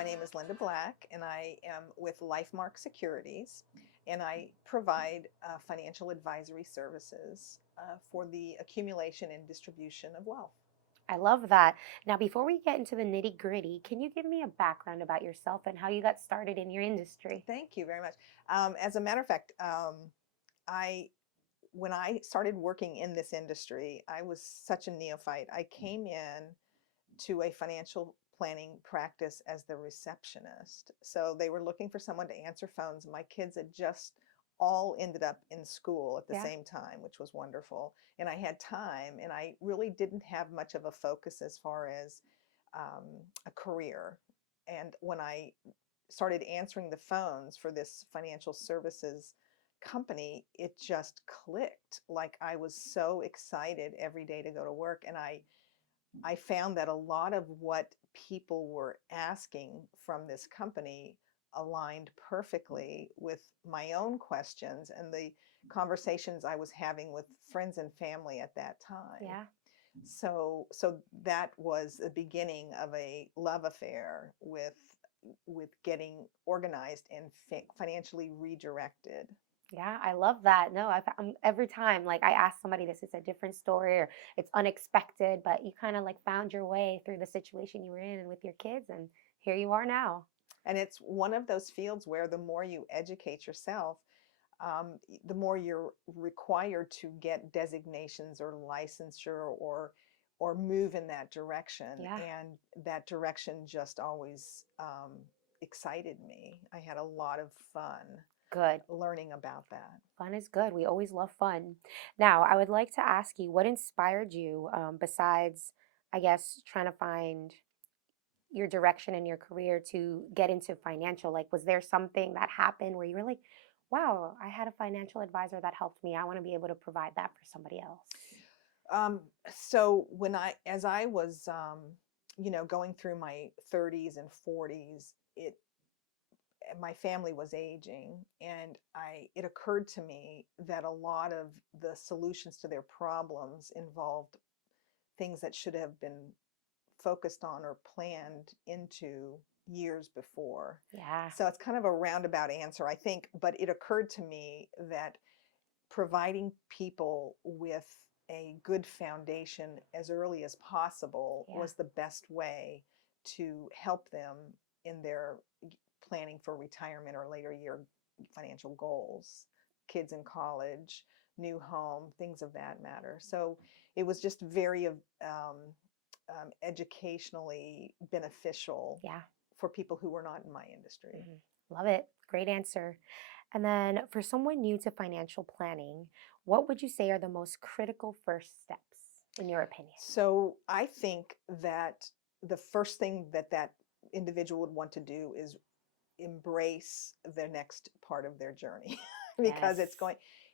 My name is Linda Black, and I am with LifeMark Securities, and I provide financial advisory services for the accumulation and distribution of wealth. I love that. Now, before we get into the nitty gritty, can you give me a background about yourself and how you got started in your industry? Thank you very much. As a matter of fact, I when I started working in this industry, I was such a neophyte. I came in to a financial planning practice as the receptionist. So they were looking for someone to answer phones. My kids had just all ended up in school at the Yeah. same time, which was wonderful. And I had time, and I really didn't have much of a focus as far as um, a career. And when I started answering the phones for this financial services company, it just clicked. Like I was so excited every day to go to work. And I found that a lot of what people were asking from this company aligned perfectly with my own questions and the conversations I was having with friends and family at that time. Yeah. So that was the beginning of a love affair with getting organized and financially redirected. Yeah, I love that. No, every time like I ask somebody this, it's a different story or it's unexpected, but you kind of like found your way through the situation you were in and with your kids, and here you are now. And it's one of those fields where the more you educate yourself, the more you're required to get designations or licensure or move in that direction. Yeah, And that direction just always excited me. I had a lot of fun good. learning about that. Fun is good. We always love fun. Now, I would like to ask you what inspired you besides, I guess, trying to find your direction in your career to get into financial? Like, was there something that happened where you were like, wow, I had a financial advisor that helped me. I want to be able to provide that for somebody else. Um, so as I was, going through my 30s and 40s, my family was aging, and it occurred to me that a lot of the solutions to their problems involved things that should have been focused on or planned into years before. Yeah, So it's kind of a roundabout answer, I think, but it occurred to me that providing people with a good foundation as early as possible yeah, was the best way to help them in their planning for retirement or later year financial goals, kids in college, new home, things of that matter. So it was just very educationally beneficial yeah. for people who were not in my industry. Love it. Great answer. And then for someone new to financial planning, what would you say are the most critical first steps, in your opinion? So I think that the first thing that that individual would want to do is embrace the next part of their journey because Yes.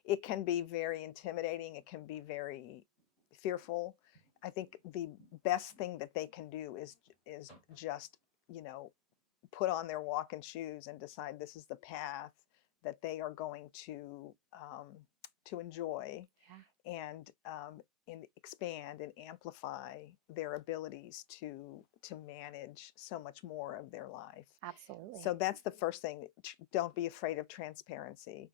it can be very intimidating, it can be very fearful. I think the best thing that they can do is just, you know, put on their walking shoes and decide this is the path that they are going to enjoy Yeah, and expand and amplify their abilities to manage so much more of their life. absolutely. So that's the first thing. Don't be afraid of transparency.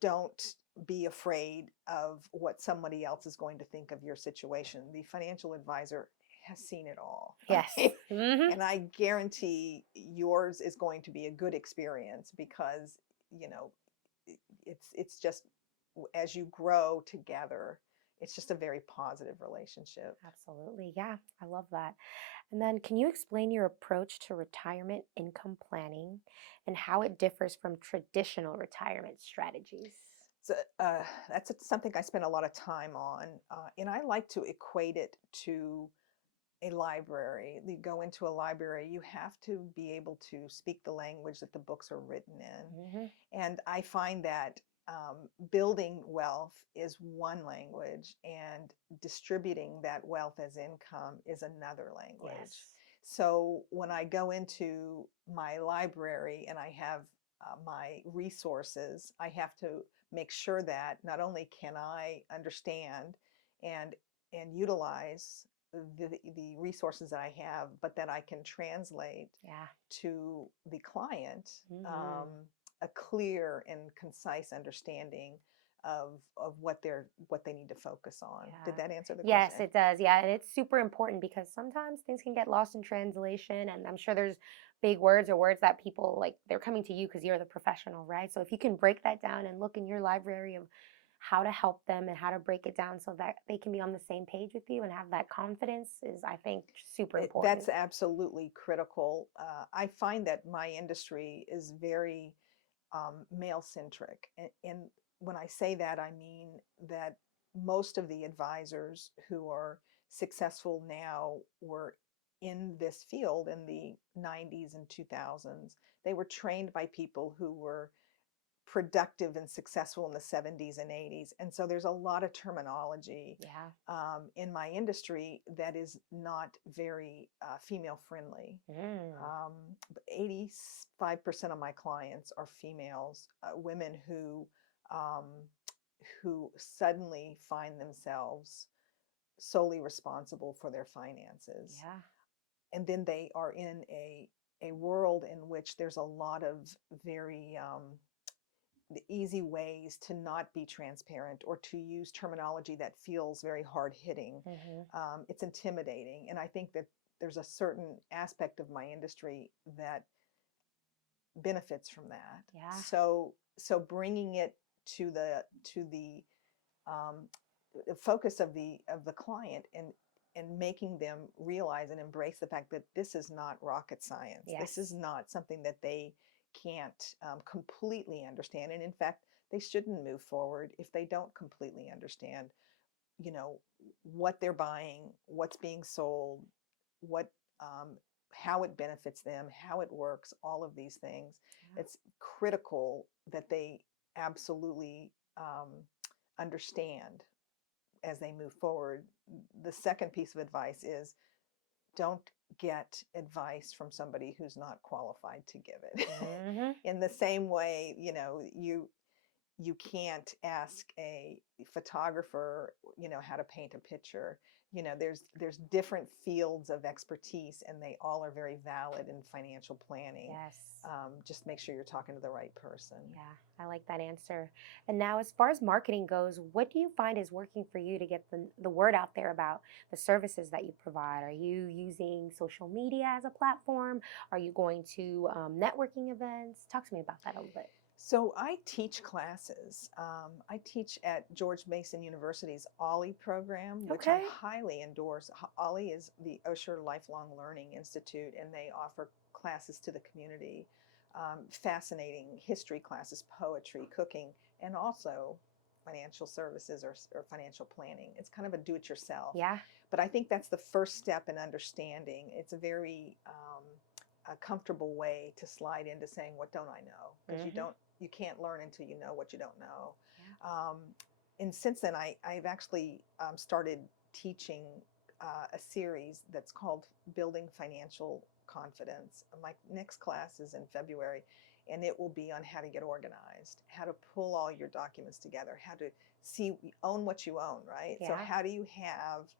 Don't be afraid of what somebody else is going to think of your situation. The financial advisor has seen it all. Yes. Hmm. And I guarantee yours is going to be a good experience because, you know, it's just as you grow together, it's just a very positive relationship. Absolutely. Yeah, I love that. And then, can you explain your approach to retirement income planning and how it differs from traditional retirement strategies? So that's something I spend a lot of time on, and I like to equate it to a library. You go into a library, you have to be able to speak the language that the books are written in. Hmm. And I find that building wealth is one language, and distributing that wealth as income is another language. Yes. So when I go into my library and I have my resources, I have to make sure that not only can I understand and utilize the resources that I have, but that I can translate Yeah. to the client Hmm. a clear and concise understanding of what they need to focus on. Did Yeah. that answer the Yes, question? it does. Yeah, and it's super important because sometimes things can get lost in translation, and I'm sure there's big words or words that people like they're coming to you because you're the professional, right? So if you can break that down and look in your library of how to help them and how to break it down so that they can be on the same page with you and have that confidence is, I think, super That's important. absolutely critical. I find that my industry is very male centric. And when I say that, I mean that most of the advisors who are successful now were in this field in the 90s and 2000s. They were trained by people who were productive and successful in the 70s and 80s. And so there's a lot of terminology Yeah. in my industry that is not very female friendly. Mm. 85% of my clients are females, women um, who suddenly find themselves solely responsible for their finances, Yeah. and then they are in a world in which there's a lot of very easy ways to not be transparent or to use terminology that feels very hard hitting. Hmm. It's intimidating, and I think that there's a certain aspect of my industry that benefits from that. Yeah. So bringing it to the um, focus of the client, and making them realize and embrace the fact that this is not rocket science. This is Yes. not something that they can't completely understand, and in fact, they shouldn't move forward if they don't completely understand, you know, what they're buying, what's being sold, what how it benefits them, how it works, all of these things. Yeah. It's critical that they absolutely understand as they move forward. The second piece of advice is don't get advice from somebody who's not qualified to give it. Hmm. In the same way, you can't ask a photographer, how to paint a picture. There's different fields of expertise, and they all are very valid in financial planning. Yes. Just make sure you're talking to the right person. Yeah, I like that answer. And now, as far as marketing goes, what do you find is working for you to get the word out there about the services that you provide? Are you using social media as a platform? Are you going to networking events? Talk to me about that a little bit. So I teach classes. I teach at George Mason University's OLLI program, which I Okay. highly endorse. OLLI is the Osher Lifelong Learning Institute, and they offer classes to the community, fascinating history classes, poetry, cooking, and also financial services or financial planning. It's kind of a do-it-yourself. Yeah. But I think that's the first step in understanding. It's a very a comfortable way to slide into saying, what don't I know? Because Hmm. you can't learn until you know what you don't know. Yeah. um, and since then, I've actually started teaching a series that's called Building Financial Confidence. My next class is in February, and it will be on how to get organized, how to pull all your documents together, how to own what you own, right? So Yeah. how do you have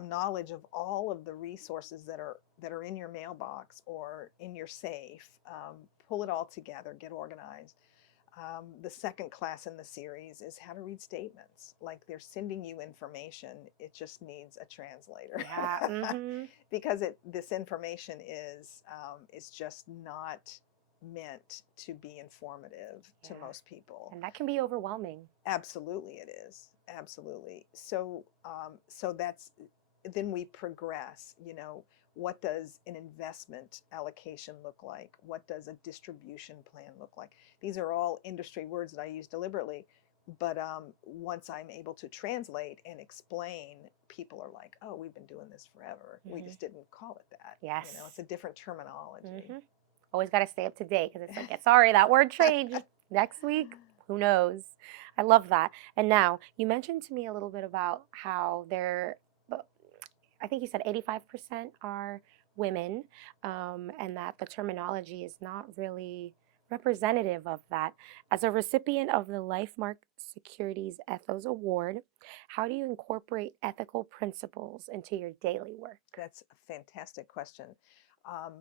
knowledge of all of the resources that are in your mailbox or in your safe? Pull it all together, get organized. The second class in the series is how to read statements. Like, they're sending you information, it just needs a translator. Yeah. Hmm. Because this information is just not meant to be informative to Yeah. most people. And that can be overwhelming. Absolutely, it is. Absolutely. So that's then we progress. What does an investment allocation look like? What does a distribution plan look like? These are all industry words that I use deliberately, but once I'm able to translate and explain, people are like, "Oh, we've been doing this forever. We Hmm. just didn't call it that." It's Yes. a different terminology. Hmm. Always got to stay up to date because it's like, sorry, that word changed next week. Who knows? I love that. And now you mentioned to me a little bit about how I think you said 85% are women, and that the terminology is not really representative of that. As a recipient of the LifeMark Securities Ethos Award, how do you incorporate ethical principles into your daily work? That's a fantastic question. Um,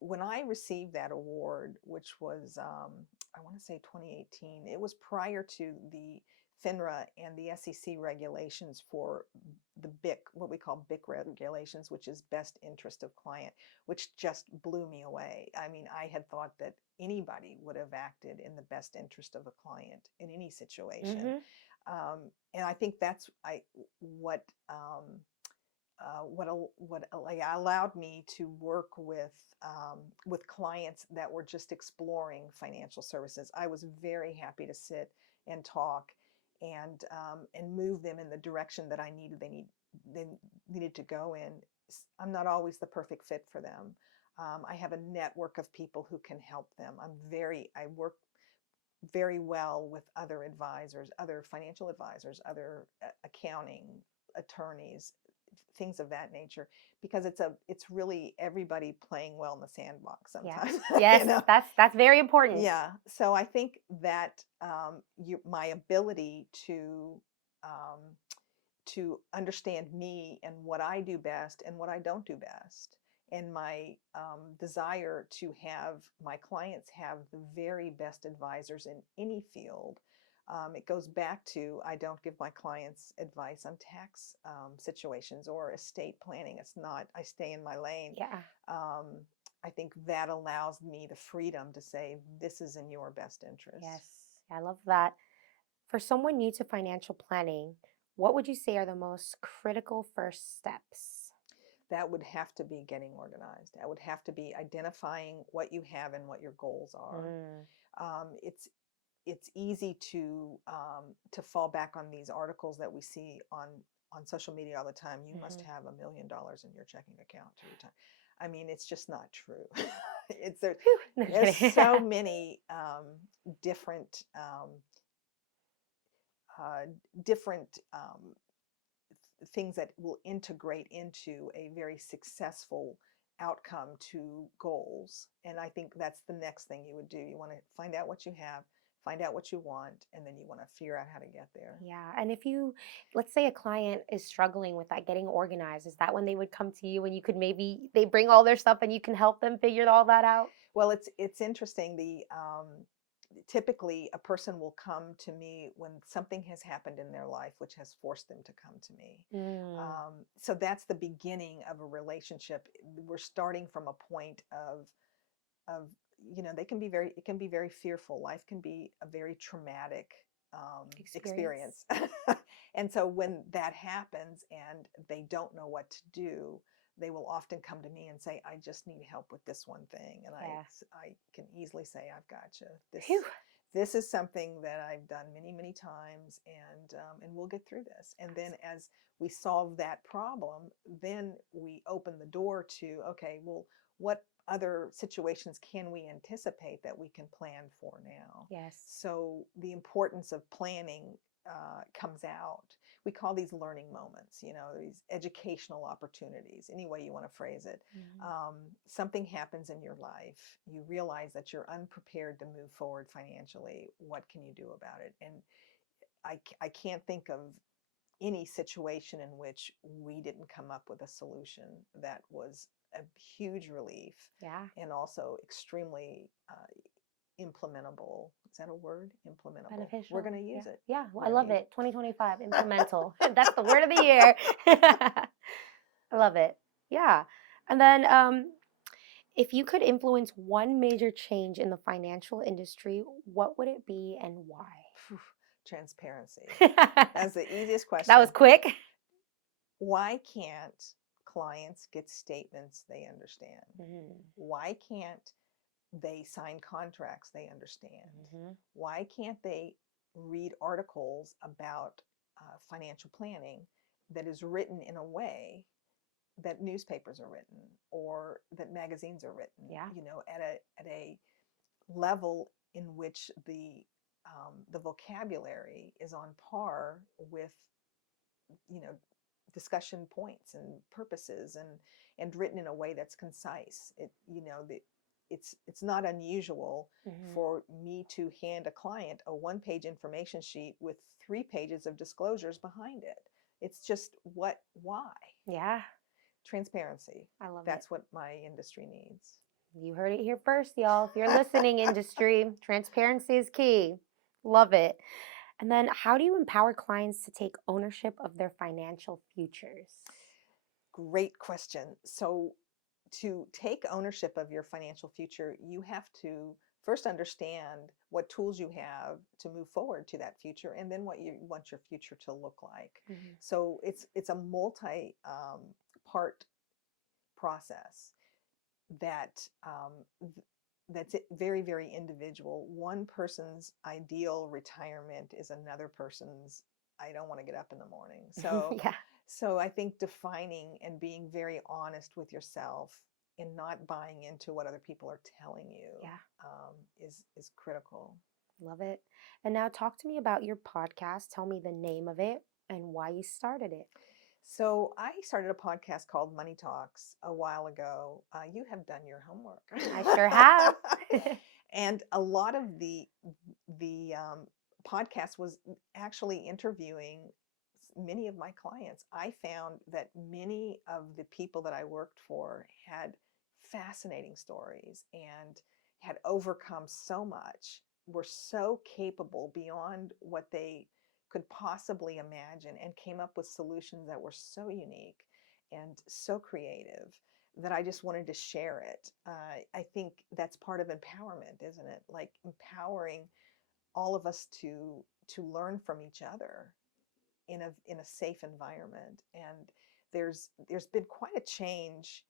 when I received that award, which was I want to say 2018, it was prior to the FINRA and the SEC regulations for the BIC, what we call BIC regulations, which is best interest of client, which just blew me away. I mean, I had thought that anybody would have acted in the best interest of a client in any situation. Hmm. And I think that's what like, allowed me to work with clients that were just exploring financial services. I was very happy to sit and talk and move them in the direction that they needed to go in. I'm not always the perfect fit for them. I have a network of people who can help them. I work very well with other advisors, other financial advisors, other accounting attorneys, things of that nature, because it's really everybody playing well in the sandbox Yes. sometimes. Yes, you know that's very important. yeah, so I think that my ability um, to understand me and what I do best and what I don't do best, and my desire to have my clients have the very best advisors in any field. It goes back to, I don't give my clients advice on tax situations or estate planning. It's not, I stay in my lane. Yeah. Um, I think that allows me the freedom to say, this is in your best Yes. interest. I love that. For someone new to financial planning, what would you say are the most critical first steps? That would have to be getting organized. That would have to be identifying what you have and what your goals are. Mm, It's easy to fall back on these articles that we see on social media all the time. You must mhm. have $1 million in your checking account to retire. I mean, it's just not true. it's there, Phew. No there's kidding. so many different uh, different things that will integrate into a very successful outcome to goals. And I think that's the next thing you would do. You want to find out what you have, find out what you want, and then you want to figure out how to get there. Yeah. And if you, let's say a client is struggling with that, getting organized, is that when they would come to you and you could maybe, they bring all their stuff and you can help them figure all that out? Well, it's interesting. The typically a person will come to me when something has happened in their life which has forced them to come to me. Mm, So that's the beginning of a relationship. We're starting from a point of they can be very it can be very fearful. Life can be a very traumatic experience. experience. And so when that happens and they don't know what to do, they will often come to me and say, I just need help with this one thing. And Yeah. I can easily say, I've got you. Phew. This is something that I've done many, many times, and we'll get through this. And then as we solve that problem, then we open the door to, okay, well, what other situations can we anticipate that we can plan for now? Yes. So the importance of planning comes out. We call these learning moments, these educational opportunities, any way you want to phrase it. Mhm. Something happens in your life, you realize that you're unprepared to move forward financially. What can you do about it? And I can't think of any situation in which we didn't come up with a solution that was a huge relief Yeah. and also extremely implementable. Is that a word? Implementable. We're going Beneficial. to Yeah. use it. Yeah. Well, We're I going to love use it. 2025, implemental. That's the word of the year. I love it. Yeah. And then if you could influence one major change in the financial industry, what would it be and why? transparency. That That's the easiest was question. quick. Why can't clients get statements they understand? Mhm, Why can't they sign contracts they understand? mhm. Why can't they read articles about financial planning that is written in a way that newspapers are written or that magazines are written? Yeah. At a level in which the vocabulary is on par with you know discussion points and purposes and written in a way that's concise. it's not unusual Hmm. for me to hand a client a one-page information sheet with 3 pages of disclosures behind it. It's just why? Yeah, Transparency. I love it. That's what my industry needs. You heard it here first, y'all. If you're listening, industry, transparency is key. Love it. And then, how do you empower clients to take ownership of their financial futures? Great question. So, to take ownership of your financial future, you have to first understand what tools you have to move forward to that future, and then what you want your future to look like. Mhm. So it's a multi part process that that's very, very individual. One person's ideal retirement is another person's I don't want to get up in the morning. Yeah, So I think defining and being very honest with yourself and not buying into what other people are telling you yeah, is critical. love it. And now, talk to me about your podcast. Tell me the name of it and why you started it. So I started a podcast called Money Talks a while ago. You have done your homework. I sure have. And a lot of the podcast was actually interviewing many of my clients. I found that many of the people that I worked for had fascinating stories and had overcome so much, were so capable beyond what they could possibly imagine, and came up with solutions that were so unique and so creative that I just wanted to share it. I think that's part of empowerment, isn't it? Like empowering all of us to learn from each other in a safe environment. And there's been quite a change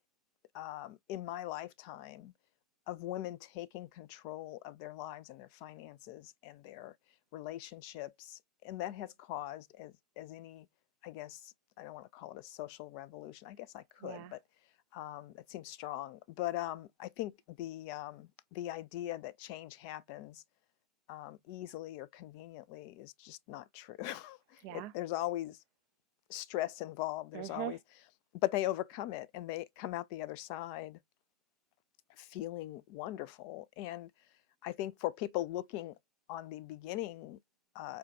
in my lifetime of women taking control of their lives and their finances and their relationships, and that has caused as any, I guess I don't want to call it a social revolution. I guess I could, Yeah. but that seems strong. But I think the idea that change happens easily or conveniently is just not true. Yeah. There's always stress involved. There's Hmm. always, but they overcome it and they come out the other side feeling wonderful. And I think for people looking on the beginning uh,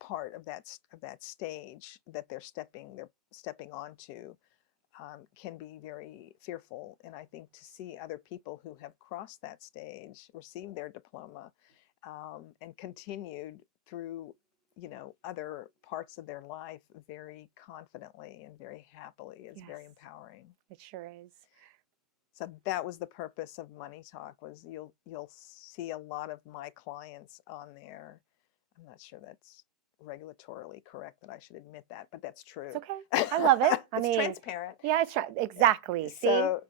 part of that stage that they're stepping onto can be very fearful. And I think to see other people who have crossed that stage, received their diploma, and continued through other parts of their life very confidently and very happily is very Yes, empowering. it sure is. So that was the purpose of Money Talk. Was you'll see a lot of my clients on there. I'm not sure that's regulatorily correct that I should admit that, but that's It's true. okay. I love it. I It's mean, transparent. yeah, it's right. Exactly. See? So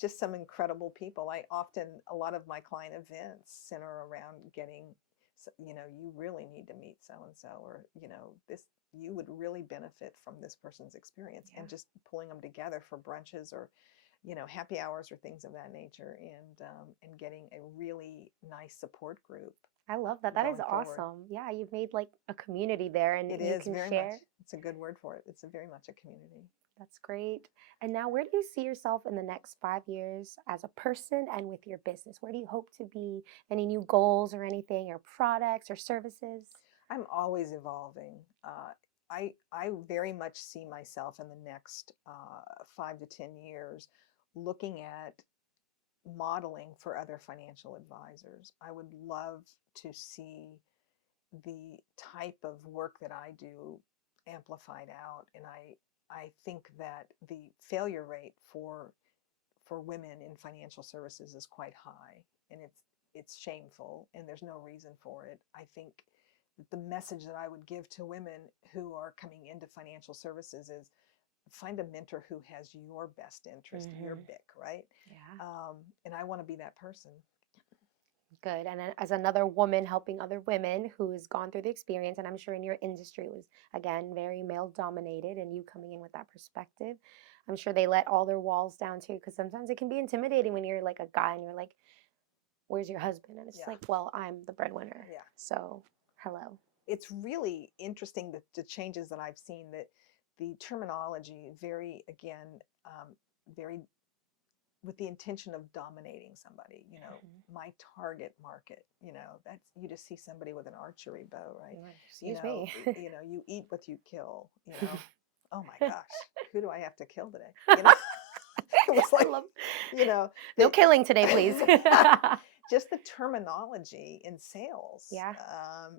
just some incredible people. A lot of my client events center around getting, you really need to meet so and so, or this, you would really benefit from this person's experience, Yeah. and just pulling them together for brunches or happy hours or things of that nature, and getting a really nice support group I love that. That is going forward. awesome. Yeah, you've made like a community there and It you is can very much. share. It's a good word for it. It's a very much a community. That's great. And now, where do you see yourself in the next 5 years as a person and with your business? Where do you hope to be? Any new goals or anything, or products or services? I'm always evolving. I very much see myself in the next 5 to 10 years looking at modeling for other financial advisors. I would love to see the type of work that I do amplified out, and I think that the failure rate for women in financial services is quite high, and it's shameful, and there's no reason for it. I think that the message that I would give to women who are coming into financial services is find a mentor who has your best interest, your Hmm. BIC, right? Yeah. And I want to be that person. Good. And then as another woman helping other women who has gone through the experience, and I'm sure in your industry it was again very male dominated, and you coming in with that perspective, I'm sure they let all their walls down too, because sometimes it can be intimidating when you're like a guy and you're like, "Where's your husband?" And it's Yeah, like, "Well, I'm the breadwinner." yeah. So, hello. It's really interesting the changes that I've seen, that the terminology very, again, very with the intention of dominating somebody, Mhm. my target market, that's, you just see somebody with an archery bow, right? Right. Excuse me. You eat what you kill, oh my gosh, who do I have to kill today? It was I like, love you know, no that killing today, please. just the terminology in sales Yeah,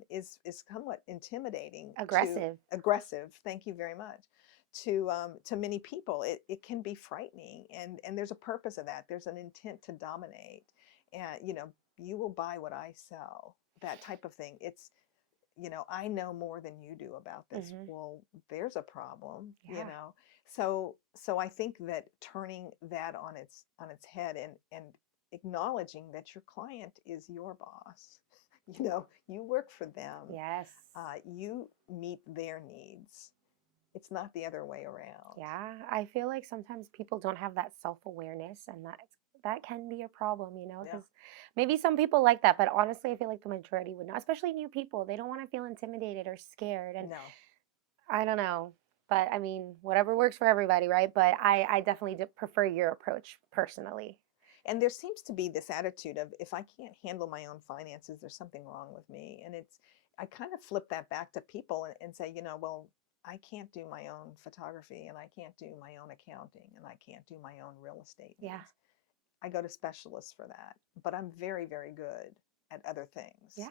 is somewhat intimidating to aggressive. aggressive. Thank you very much. To many people, it can be frightening, and there's a purpose of that. There's an intent to dominate, and you will buy what I sell. That type of thing. It's I know more than you do about this. Mhm. Well, there's a problem, Yeah. So I think that turning that on its head, and acknowledging that your client is your boss. You work for them. Yes. You meet their needs. It's not the other way around. Yeah, I feel like sometimes people don't have that self-awareness, and that can be a problem, Yeah. because maybe some people like that, but honestly, I feel like the majority would not, especially new people. They don't want to feel intimidated or scared, and No. I don't know. But I mean, whatever works for everybody, right? But I definitely prefer your approach personally. And there seems to be this attitude of, if I can't handle my own finances, there's something wrong with me. And I kind of flip that back to people, and say, well, I can't do my own photography, and I can't do my own accounting, and I can't do my own real estate Yeah. needs. I go to specialists for that, but I'm very, very good at other things. Yeah.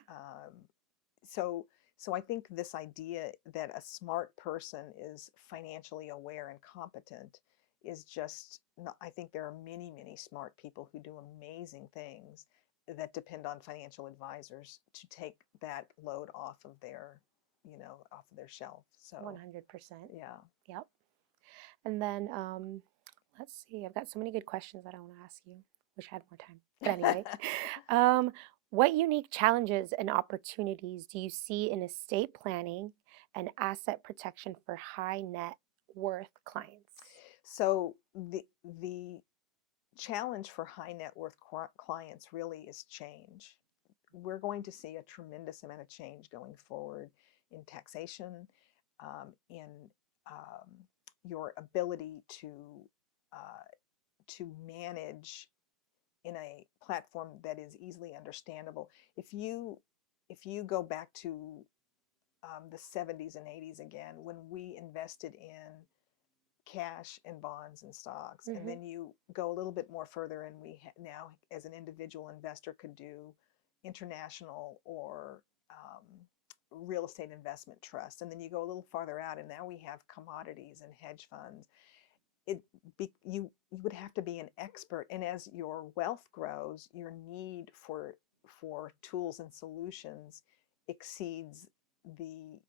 So I think this idea that a smart person is financially aware and competent is just not, I think there are many, many smart people who do amazing things that depend on financial advisors to take that load off of their shelf. So 100%. yeah. Yep. And then let's see. I've got so many good questions that I want to ask you. Wish I had more time. But anyway, um, what unique challenges and opportunities do you see in estate planning and asset protection for high net worth clients? So the challenge for high net worth clients really is change. We're going to see a tremendous amount of change going forward in taxation, in um, your ability to manage in a platform that is easily understandable. If you go back to the 70s and 80s again, when we invested in cash and bonds and stocks, and Mm-hmm. then you go a little bit more further, and we now, as an individual investor, could do international or real estate investment trusts, and then you go a little farther out, and now we have commodities and hedge funds. You would have to be an expert, and as your wealth grows, your need for tools and solutions exceeds the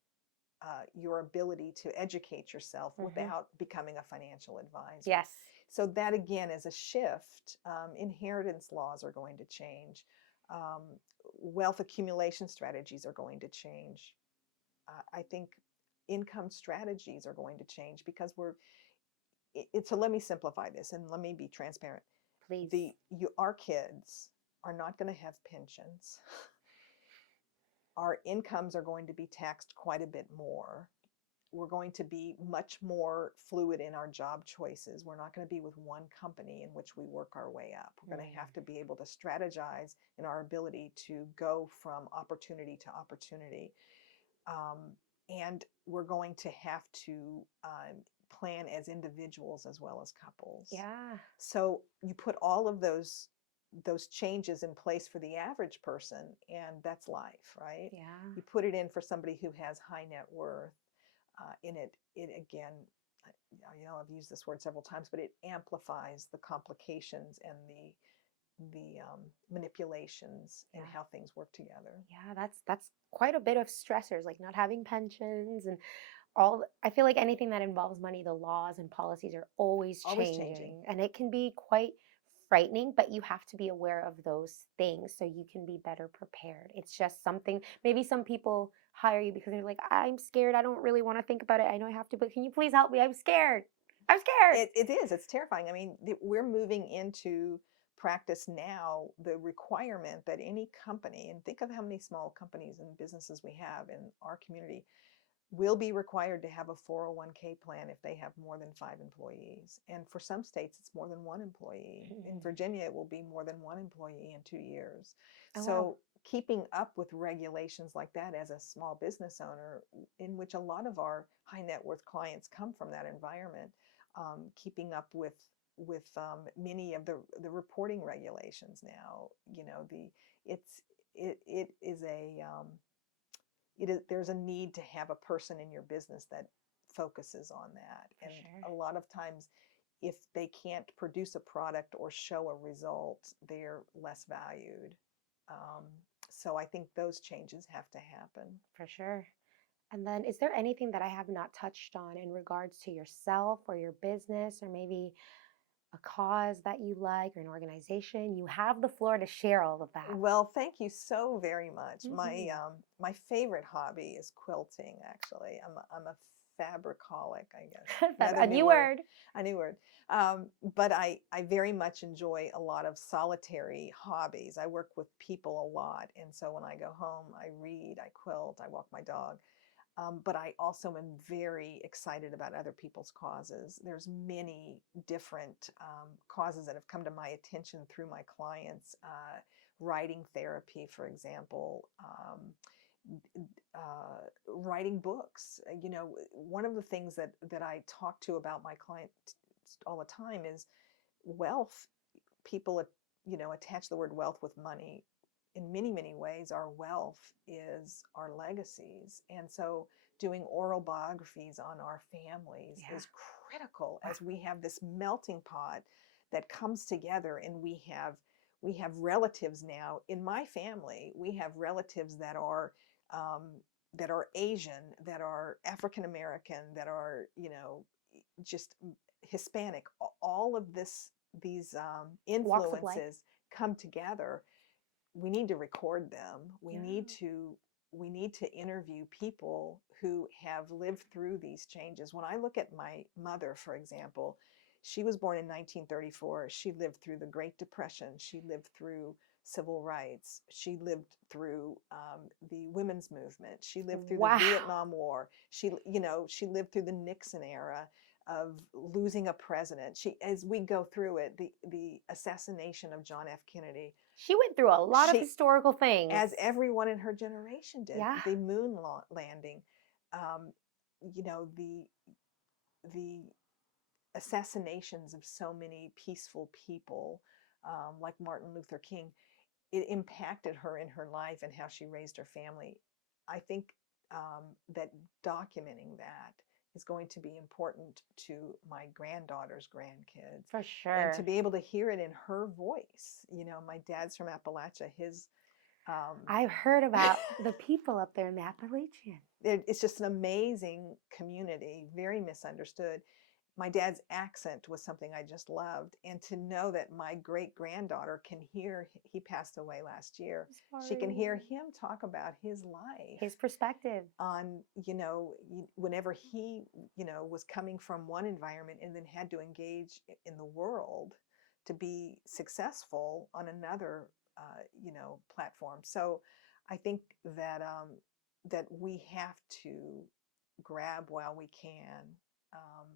your ability to educate yourself Mm-hmm. without becoming a financial advisor. Yes. So that again is a shift. Inheritance laws are going to change. Um, Wealth accumulation strategies are going to change. I think income strategies are going to change, because so let me simplify this, and let me be transparent. Please. Our kids are not going to have pensions. Our incomes are going to be taxed quite a bit more. We're going to be much more fluid in our job choices. We're not going to be with one company in which we work our way up. We're going to have to be able to strategize in our ability to go from opportunity to opportunity. And we're going to have to plan as individuals as well as couples. Yeah. So you put all of those changes in place for the average person, and that's life, right? Yeah. You put it in for somebody who has high net worth, in it again. I've used this word several times, but it amplifies the complications and the manipulations and Yeah. how things work together. Yeah, that's quite a bit of stressors, like not having pensions and I feel like anything that involves money, the laws and policies are always Always changing. changing, and it can be quite frightening, but you have to be aware of those things so you can be better prepared. It's just something, maybe some people hire you because they're like, I'm scared. I don't really want to think about it. I know I have to, but can you please help me? I'm scared. I'm scared. It is. It's terrifying. I mean, we're moving into practice now the requirement that any company, and think of how many small companies and businesses we have in our community, will be required to have a 401k plan if they have more than 5 employees. And for some states, it's more than one employee. In Mhm. Virginia, it will be more than one employee in 2 years. Oh, wow. So keeping up with regulations like that as a small business owner, in which a lot of our high net worth clients come from that environment, keeping up with many of the reporting regulations now, it's it is a there's a need to have a person in your business that focuses on that. For And sure. a lot of times, if they can't produce a product or show a result, they're less valued. Um, so I think those changes have to happen. For sure. And then, is there anything that I have not touched on in regards to yourself or your business, or maybe a cause that you like or an organization? You have the floor to share all of that. Well, thank you so very much. Mhm. My favorite hobby is quilting. Actually, I'm a fabricaholic, I guess. Another A new new word, word. a new word. But I very much enjoy a lot of solitary hobbies. I work with people a lot, and so when I go home, I read, I quilt, I walk my dog. But I also am very excited about other people's causes. There's many different causes that have come to my attention through my clients. Writing therapy, for example, writing books. One of the things that I talk to about my clients all the time is wealth. People, attach the word wealth with money. In many, many ways, our wealth is our legacies. And so doing oral biographies on our families Yeah. is critical Wow. as we have this melting pot that comes together, and we have relatives now. In my family, we have relatives um, that are Asian, that are African American, that are, just Hispanic. All of these Walks of life. influences come together. We need to record them. We Yeah. need to we need to interview people who have lived through these changes. When I look at my mother, for example, she was born in 1934. She lived through the Great Depression. She lived through civil rights. She lived through the women's movement. She lived through the Wow. Vietnam War. She lived through the Nixon era of losing a president. As we go through it, the assassination of John F. Kennedy, She went through a lot of she historical things. as everyone in her generation did, Yeah. the moon landing, um, the assassinations of so many peaceful people, like Martin Luther King. It impacted her in her life and how she raised her family. I think that documenting that is going to be important to my granddaughter's grandkids, For and to sure. be able to hear it in her voice. My dad's from Appalachia. His I've heard about the people up there in the Appalachian. it's just an amazing community, very misunderstood. My dad's accent was something I just loved. And to know that my great granddaughter can hear, he passed away last year, she can Sorry. hear him talk about his life His perspective. on, whenever he, was coming from one environment and then had to engage in the world to be successful on another, platform. So I think that we have to grab while we can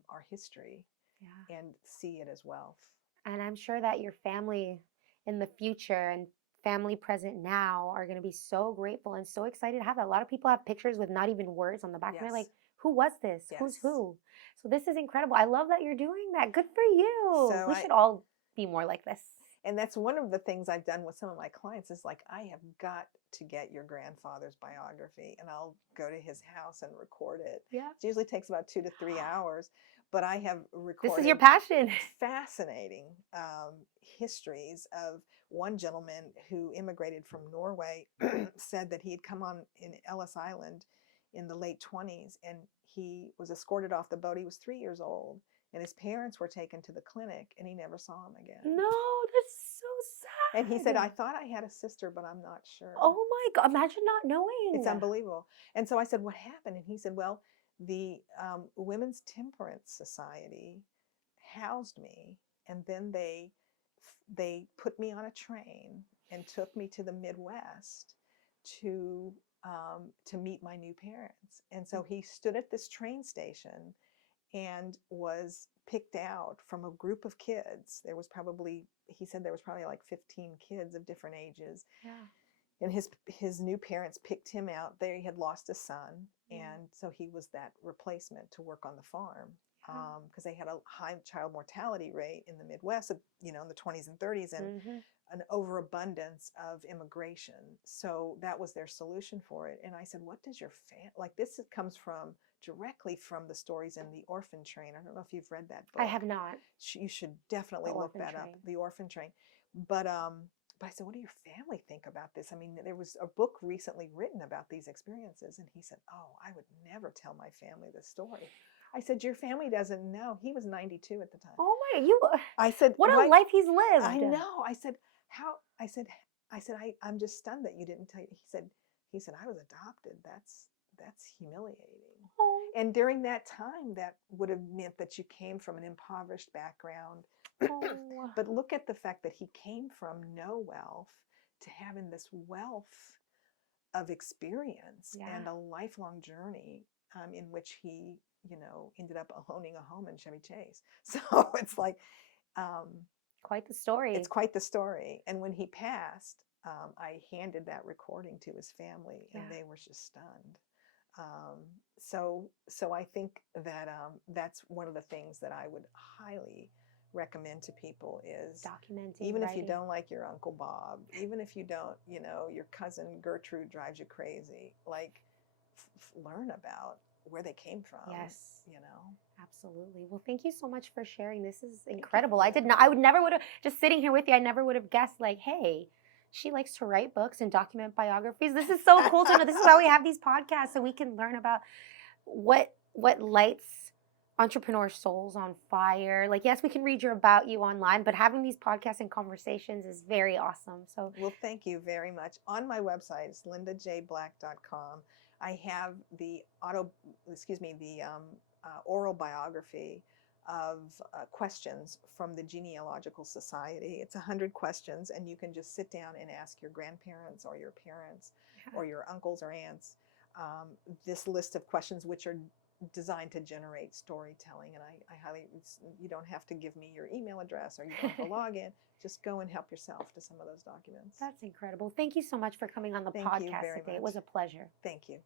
our history Yeah. and see it as wealth. And I'm sure that your family in the future and family present now are going to be so grateful and so excited to have that. A lot of people have pictures with not even words on the back. And they're like, Yes, who was this? Who's yes. who? So this is incredible. I love that you're doing that. Good for you. So We should all be more like this. and that's one of the things I've done with some of my clients is like, I have got to get your grandfather's biography, and I'll go to his house and record it. Yeah. It usually takes about 2 to 3 hours, but I have This is your recorded passion. fascinating histories of one gentleman who immigrated from Norway. Said that he had come on in Ellis Island in the late 20s, and he was escorted off the boat. He was 3 years old, and his parents were taken to the clinic, and he never saw him again. No, that's And he so said, I sad. thought I had a sister, but I'm not sure. Oh my God. Imagine not It's knowing. unbelievable. And so I said, what happened? And he said, well, the Women's Temperance Society housed me, and then they put me on a train and took me to the Midwest to to meet my new parents. And so he stood at this train station and was picked out from a group of kids. There was probably, he said there was probably like 15 kids of different ages. Yeah. And his new parents picked him out. There he had lost a son, Mm. and so he was that replacement to work on the farm, Yeah. because they had a high child mortality rate in the Midwest, in the 20s and 30s, and Mhm. an overabundance of immigration. So that was their solution for it. And I said, what does your like, this comes from directly from the stories in The Orphan Train. I don't know if you've read that book. I have not. You should definitely The look Orphan that up, Train. The Orphan Train. But I said, what do your family think about this? I mean, there was a book recently written about these experiences. And he said, oh, I would never tell my family this story. I said, your family doesn't know. He was 92 at the time. Oh my, you, I said, what a life he's lived. I know. I said, how? I said, I'm just stunned that you didn't tell you. He said, I was adopted. That's humiliating. Oh. And during that time, that would have meant that you came from an impoverished background. Oh. But look at the fact that he came from no wealth to having this wealth of experience and a lifelong journey, in which he, ended up owning a home in Chevy Chase. So it's like, quite the story. it's quite the story. And when he passed, I handed that recording to his family, and they were just stunned. So I think that that's one of the things that I would highly recommend to people is documenting, even writing. If you don't like your Uncle Bob, even if you don't, your cousin Gertrude drives you crazy, like learn about where they came from. Yes. Absolutely. Well, thank you so much for sharing. This is incredible. I would never would have, just sitting here with you, I never would have guessed, like, hey, she likes to write books and document biographies. This is so cool to know. This is why we have these podcasts, so we can learn about what lights entrepreneur souls on fire. Like, yes, we can read about you online, but having these podcasts and conversations is very awesome. So, well, thank you very much. On my website, it's lindajblack.com. I have the oral biography of questions from the Genealogical Society. It's 100 questions, and you can just sit down and ask your grandparents or your parents or your uncles or aunts this list of questions, which are designed to generate storytelling. And I highly, you don't have to give me your email address or you don't have to log in. Just go and help yourself to some of those documents. That's incredible. Thank you so much for coming on the podcast today. It was a pleasure. Thank you.